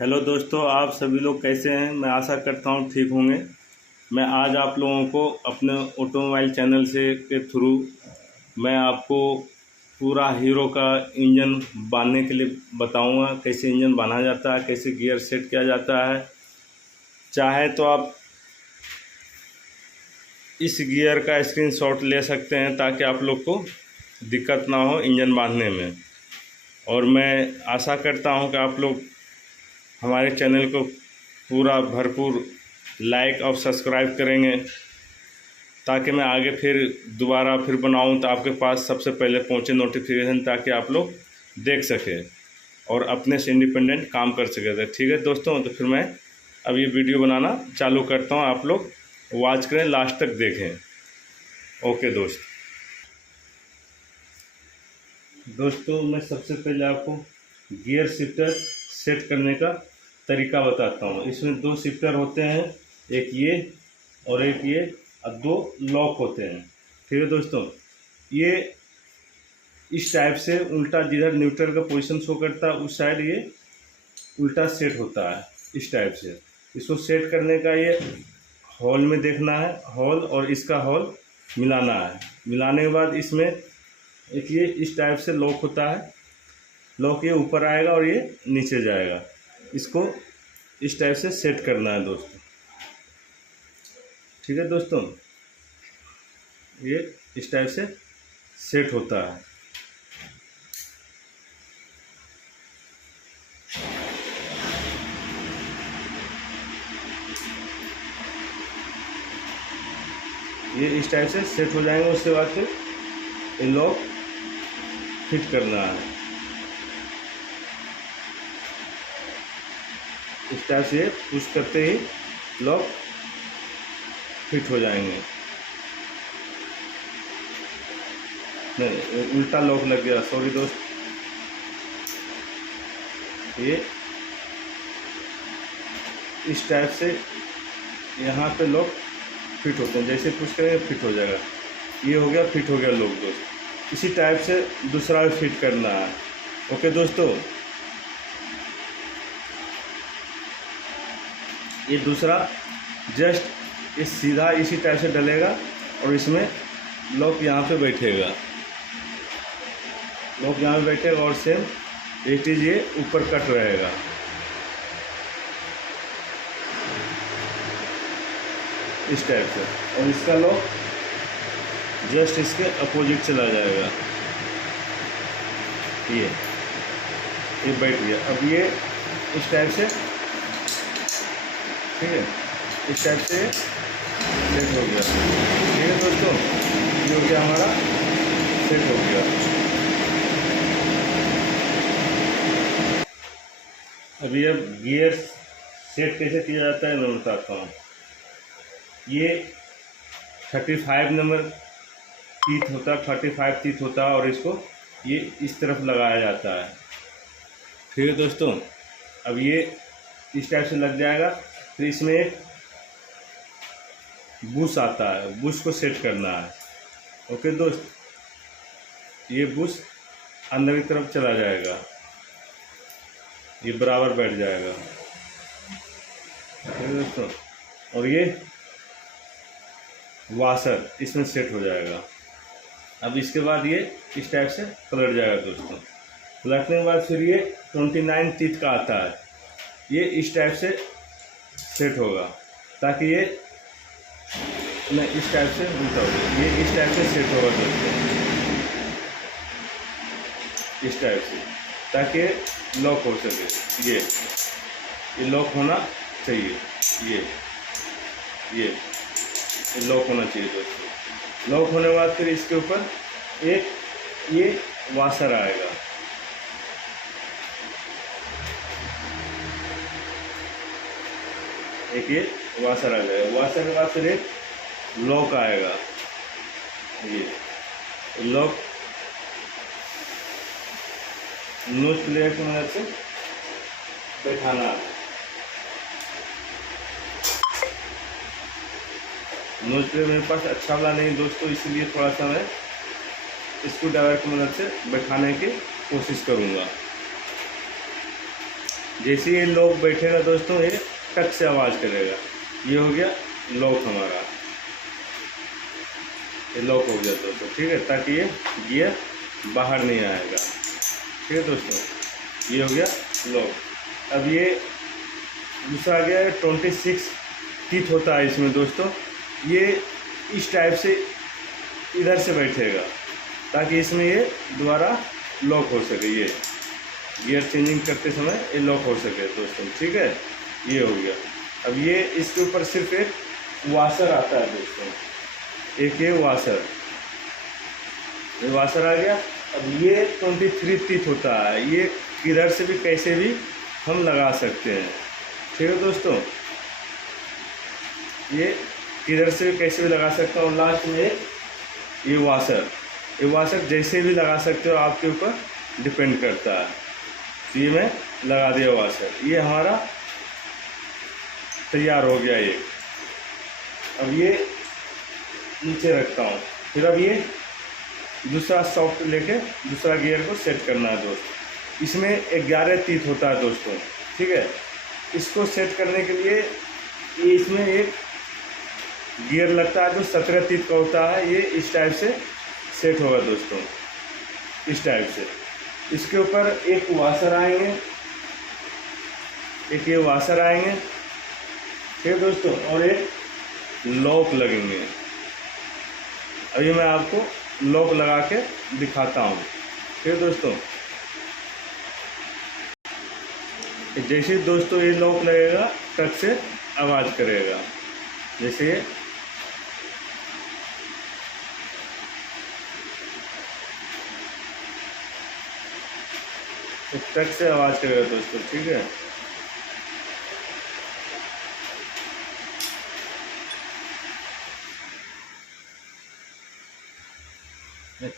Hello दोस्तों, आप सभी लोग कैसे हैं। मैं आशा करता हूँ ठीक होंगे। मैं आज आप लोगों को अपने ऑटोमोबाइल चैनल से के थ्रू मैं आपको पूरा हीरो का इंजन बांधने के लिए बताऊंगा, कैसे इंजन बांधा जाता है, कैसे गियर सेट किया जाता है। चाहे तो आप इस गियर का स्क्रीनशॉट ले सकते हैं ताकि आप लोग को दिक्कत ना हो इंजन बांधने में। और मैं आशा करता हूं कि आप लोग हमारे चैनल को पूरा भरपूर लाइक और सब्सक्राइब करेंगे ताकि मैं आगे फिर दोबारा बनाऊं तो आपके पास सबसे पहले पहुंचे नोटिफिकेशन, ताकि आप लोग देख सकें और अपने से इंडिपेंडेंट काम कर सके। तो ठीक है दोस्तों, तो फिर मैं अब ये वीडियो बनाना चालू करता हूं। आप लोग वॉच करें, लास्ट तक देखें। ओके दोस्तों, मैं सबसे पहले आपको गियर शिफ्टर सेट करने का तरीका बताता हूँ। इसमें दो शिफ्टर होते हैं, एक ये और एक ये, और दो लॉक होते हैं। ठीक है दोस्तों, ये इस टाइप से उल्टा, जिधर न्यूट्रल का पोजीशन शो करता है उस साइड ये उल्टा सेट होता है इस टाइप से। इसको सेट करने का ये हॉल में देखना है, हॉल और इसका हॉल मिलाना है। मिलाने के बाद इसमें एक ये इस टाइप से लॉक होता है। लॉक ये ऊपर आएगा और ये नीचे जाएगा। इसको इस टाइप से सेट करना है दोस्तों। ठीक है दोस्तों, ये इस टाइप से सेट होता है। ये इस टाइप से सेट हो जाएंगे। उसके बाद फिर ये लॉक फिट करना है। इस टाइप से पुश करते ही लॉक फिट हो जाएंगे। नहीं, उल्टा लॉक लग गया, सॉरी दोस्त। ये इस टाइप से यहाँ पे लॉक फिट होते हैं। जैसे पुश करेंगे फिट हो जाएगा। ये हो गया, फिट हो गया लॉक दोस्त। इसी टाइप से दूसरा भी फिट करना है। ओके दोस्तों, ये दूसरा जस्ट ये सीधा इसी टाइप से डलेगा और इसमें लॉक यहाँ पे बैठेगा। लॉक यहाँ पे बैठेगा और सेम एक चीज़ ये ऊपर कट रहेगा। इस टाइप से, और इसका लॉक जस्ट इसके अपोजिट चला जाएगा। ये बैठ गया। अब ये इस टाइप से, ठीक है, इस टाइप से सेट हो गया। ठीक है दोस्तों, ये हो गया हमारा, सेट हो गया। अभी अब गियर सेट कैसे किया जाता है मैं बताता हूँ। ये 35 नंबर टीथ होता है, 35 टीथ होता है, और इसको ये इस तरफ लगाया जाता है। ठीक है दोस्तों, अब ये इस टाइप से लग जाएगा। फिर इसमें एक बुश आता है, बुश को सेट करना है। ओके दोस्त, ये बुश अंदर की तरफ चला जाएगा, ये बराबर बैठ जाएगा। ठीक है दोस्तों, और ये वाशर इसमें सेट हो जाएगा। अब इसके बाद ये इस टाइप से पलट जाएगा दोस्तों। पलटने के बाद फिर ये 29 टीथ का आता है। ये इस टाइप से सेट होगा, ताकि ये नहीं, इस टाइप से उल्टा होगा। ये इस टाइप से सेट होगा दोस्तों, इस टाइप से, ताकि लॉक हो सके। ये लॉक होना चाहिए। ये लॉक होना चाहिए दोस्तों। लॉक होने के बाद फिर इसके ऊपर एक ये वाशर आएगा। एक ये वाशर आ जाएगा। वाशर के बाद फिर एक लॉक आएगा। ये लॉक नोज प्लेयर की मदद से बैठाना है। नोज प्लेयर मेरे पास अच्छा वाला नहीं दोस्तों, इसलिए थोड़ा सा मैं स्क्रू ड्राइवर की मदद से बैठाने की कोशिश करूँगा। जैसे ये लॉक बैठेगा दोस्तों, ये टक से आवाज़ करेगा। ये हो गया लॉक हमारा, ये लॉक हो गया दोस्तों, ठीक है, ताकि ये गियर बाहर नहीं आएगा। ठीक है दोस्तों, ये हो गया लॉक। अब ये दूसरा गया है 26 टीथ होता है इसमें दोस्तों। ये इस टाइप से इधर से बैठेगा ताकि इसमें ये दोबारा लॉक हो सके। ये गियर चेंजिंग करते समय ये लॉक हो सके दोस्तों, ठीक है। ये हो गया। अब ये इसके ऊपर सिर्फ एक वाशर आता है दोस्तों, एक ये वाशर आ गया। अब ये 23 टीथ होता है, ये किधर से भी कैसे भी हम लगा सकते हैं। ठीक है दोस्तों, ये किधर से भी कैसे भी लगा सकता हूँ। लास्ट में ये वाशर जैसे भी लगा सकते हो, आपके ऊपर डिपेंड करता है। तो ये मैं लगा दिया वाशर, ये हमारा तैयार हो गया ये। अब ये नीचे रखता हूँ। फिर अब ये दूसरा सॉफ्ट लेके दूसरा गियर को सेट करना है दोस्त। इसमें 11 टीथ होता है दोस्तों, ठीक है। इसको सेट करने के लिए ये इसमें एक गियर लगता है जो 17 टीथ का होता है। ये इस टाइप से सेट होगा दोस्तों, इस टाइप से। इसके ऊपर एक वाशर आएंगे, एक ये वाशर आएंगे, ठीक है दोस्तों, और एक लॉक लगेंगे। अभी मैं आपको लॉक लगा के दिखाता हूँ। ठीक है दोस्तों, जैसे दोस्तों ये लॉक लगेगा टक से आवाज़ करेगा। जैसे टक से आवाज़ करेगा दोस्तों, ठीक है।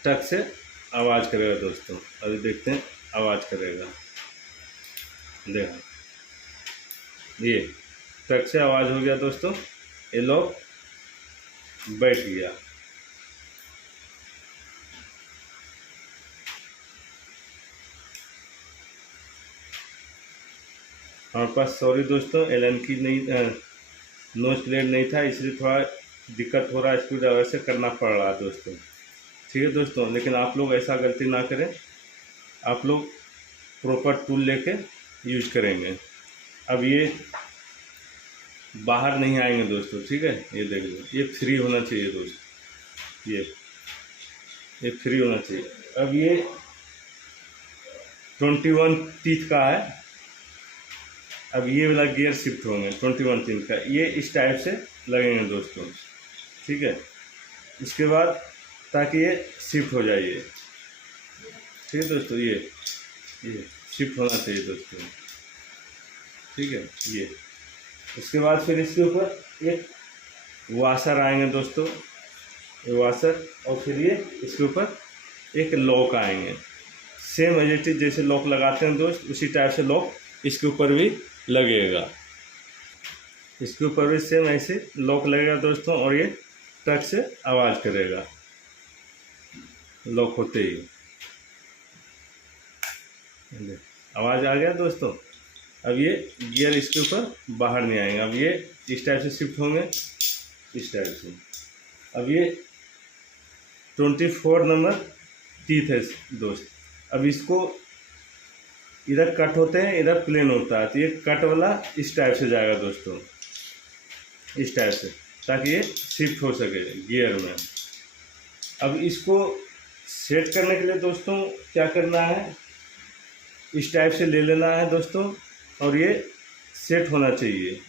टक से आवाज़ करेगा दोस्तों। अभी देखते हैं, आवाज़ करेगा। देखा, ये टक से आवाज़ हो गया दोस्तों, ये लॉक बैठ गया। हमारे पास सॉरी दोस्तों एलन की नहीं नोज प्लेट नहीं था, इसलिए थोड़ा दिक्कत हो रहा है, स्क्रू ड्राइवर से करना पड़ रहा है दोस्तों। ठीक है दोस्तों, लेकिन आप लोग ऐसा गलती ना करें, आप लोग प्रॉपर टूल लेके यूज करेंगे। अब ये बाहर नहीं आएंगे दोस्तों, ठीक है। ये देख लो, ये फ्री होना चाहिए दोस्त, ये फ्री होना चाहिए। अब ये 21 टीथ का है। अब ये वाला गियर शिफ्ट होंगे 21 टीथ का, ये इस टाइप से लगेंगे दोस्तों, ठीक है। इसके बाद ताकि ये शिफ्ट हो जाए, ये ठीक है दोस्तों, ये शिफ्ट होना चाहिए दोस्तों, ठीक है। ये उसके बाद फिर इसके ऊपर एक वाशर आएंगे दोस्तों, ये वाशर, और फिर ये इसके ऊपर एक लॉक आएंगे। सेम एज इट इज जैसे लॉक लगाते हैं दोस्त, उसी टाइप से लॉक इसके ऊपर भी लगेगा। इसके ऊपर भी सेम ऐसे लॉक लगेगा दोस्तों, और ये टच से आवाज़ करेगा लॉक होते ही। आवाज़ आ गया दोस्तों। अब ये गियर इसके ऊपर बाहर नहीं आएंगे। अब ये इस टाइप से शिफ्ट होंगे, इस टाइप से। अब ये 24 नंबर टीथ है दोस्त। अब इसको इधर कट होते हैं, इधर प्लेन होता है, तो ये कट वाला इस टाइप से जाएगा दोस्तों, इस टाइप से, ताकि ये शिफ्ट हो सके गियर में। अब इसको सेट करने के लिए दोस्तों क्या करना है, इस टाइप से ले लेना है दोस्तों, और ये सेट होना चाहिए।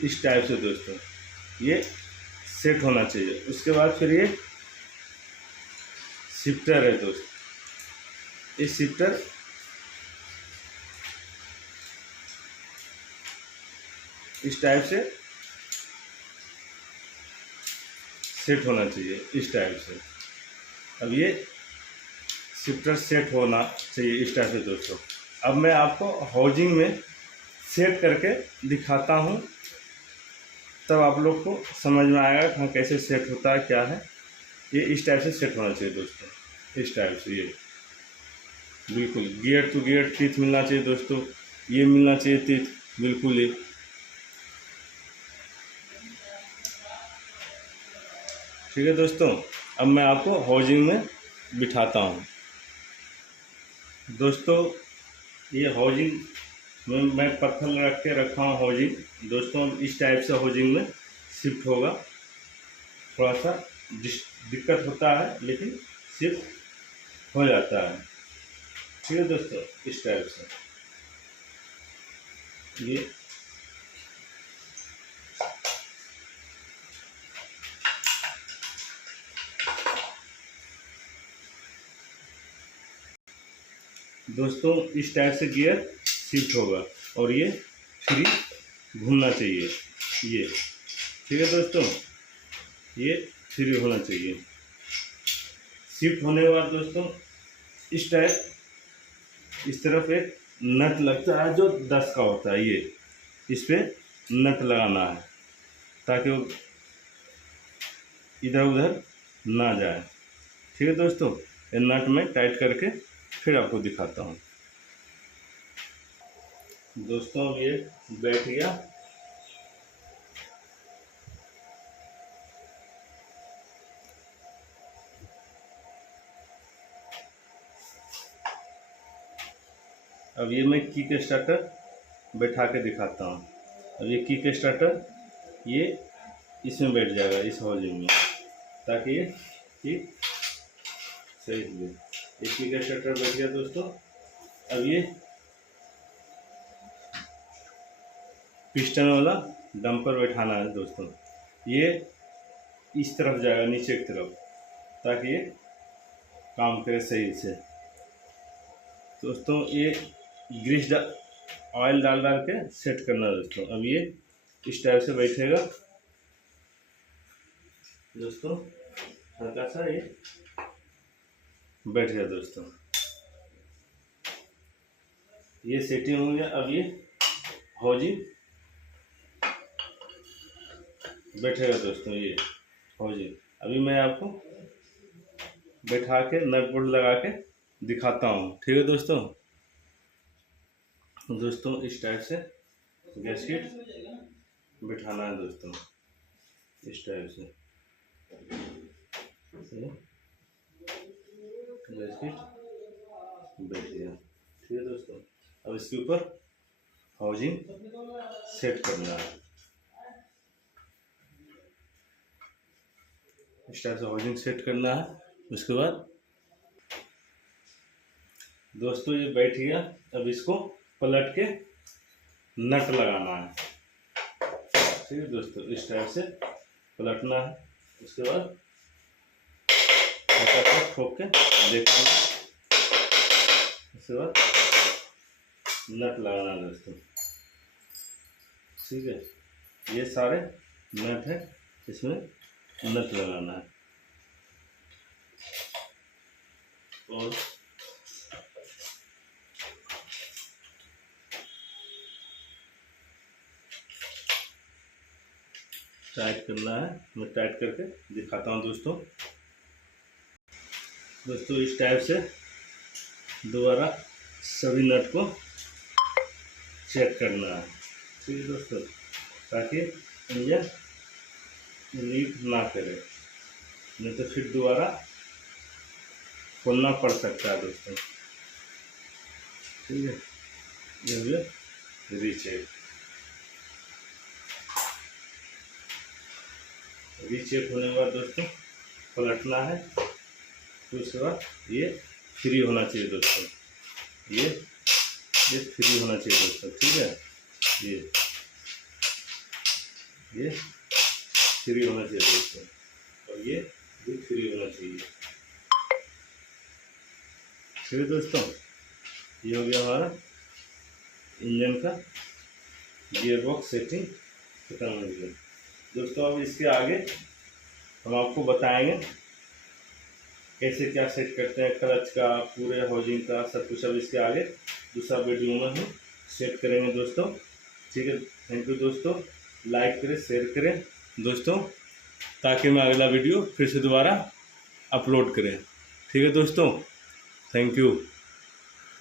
इस टाइप से दोस्तों ये सेट होना चाहिए। उसके बाद फिर ये शिफ्टर है दोस्त, ये शिफ्टर इस टाइप से सेट होना चाहिए, इस टाइप से, अब ये शिफ्टर सेट होना चाहिए इस टाइप से दोस्तों। अब मैं आपको हाउजिंग में सेट करके दिखाता हूँ, तब आप लोग को समझ में आएगा कि हाँ कैसे सेट होता है क्या है। ये इस टाइप से सेट होना चाहिए दोस्तों, इस टाइप से। ये बिल्कुल गियर टू गियर टीथ मिलना चाहिए दोस्तों, ये मिलना चाहिए टीथ बिल्कुल ही। ठीक है दोस्तों, अब मैं आपको हाउजिंग में बिठाता हूँ दोस्तों। ये हाउजिंग में मैं पत्थर रख के रखा हूँ हाउजिंग दोस्तों। इस टाइप से हाउजिंग में शिफ्ट होगा। थोड़ा सा दिक्कत होता है लेकिन शिफ्ट हो जाता है। ठीक है दोस्तों, इस टाइप से ये दोस्तों इस टाइप से गियर शिफ्ट होगा और ये फ्री घूमना चाहिए ये। ठीक है दोस्तों, ये फ्री होना चाहिए। शिफ्ट होने के बाद दोस्तों इस टाइप इस तरफ एक नट लगता है जो 10 का होता है। ये इस पे नट लगाना है ताकि वो इधर उधर ना जाए। ठीक है दोस्तों, ये नट में टाइट करके फिर आपको दिखाता हूँ दोस्तों। ये बैठ गया। अब ये मैं किक स्टार्टर बैठा के दिखाता हूँ। अब ये किक स्टार्टर ये इसमें बैठ जाएगा इस हाउजिंग में, ताकि ये किक सही हुए। ये किक स्टार्टर बैठ गया दोस्तों। अब ये पिस्टन वाला डंपर बैठाना है दोस्तों। ये इस तरफ जाएगा नीचे की तरफ, ताकि ये काम करे सही से दोस्तों। ये ग्रीस ऑयल डाल डाल के सेट करना दोस्तों। अब ये इस टाइप से बैठेगा दोस्तों, हल्का सा ये बैठ गया दोस्तों। ये सेटिंग हो गया। अब ये हाउजिंग बैठेगा दोस्तों, ये हाउजिंग। अभी मैं आपको बैठा के नट बोल्ट लगा के दिखाता हूँ। ठीक है दोस्तों। दोस्तों इस टाइप से गैस्केट बिठाना है दोस्तों, इस टाइप से गैस्केट बैठ गया। ठीक है दोस्तों, अब इसके ऊपर हाउजिंग सेट करना है। इस टाइप से हाउजिंग सेट करना है। उसके बाद दोस्तों ये बैठ गया। अब इसको पलट के नट लगाना है। ठीक है दोस्तों, इस टाइप से पलटना है। उसके बाद ठोक के देखना है। उसके बाद नट लगाना है दोस्तों। ठीक है, ये सारे नट है, इसमें नट लगाना है। और टाइट करना है। मैं टाइट करके दिखाता हूँ दोस्तों। दोस्तों इस टाइप से दोबारा सभी नट को चेक करना है। ठीक है दोस्तों, ताकि इंजन लीक ना करे, नहीं तो फिर दोबारा खोलना पड़ सकता है दोस्तों। ठीक है, ये हो गया रीचेक। रीचेक होने के बाद दोस्तों पलटना है। तो उसके बाद ये फ्री होना चाहिए दोस्तों। ये फ्री होना चाहिए दोस्तों। ठीक है, ये फ्री होना चाहिए दोस्तों, और ये भी फ्री होना चाहिए। ठीक है दोस्तों, ये हो गया हमारा इंजन का गियर बॉक्स सेटिंग खत्म हो गया। दोस्तों अब इसके आगे हम आपको बताएंगे कैसे क्या सेट करते हैं क्लच का, पूरे हाउसिंग का, सब कुछ अब इसके आगे दूसरा वीडियो में हम सेट करेंगे दोस्तों। ठीक है, थैंक यू दोस्तों, लाइक करें, शेयर करें दोस्तों, ताकि मैं अगला वीडियो फिर से दोबारा अपलोड करें। ठीक है दोस्तों, थैंक यू।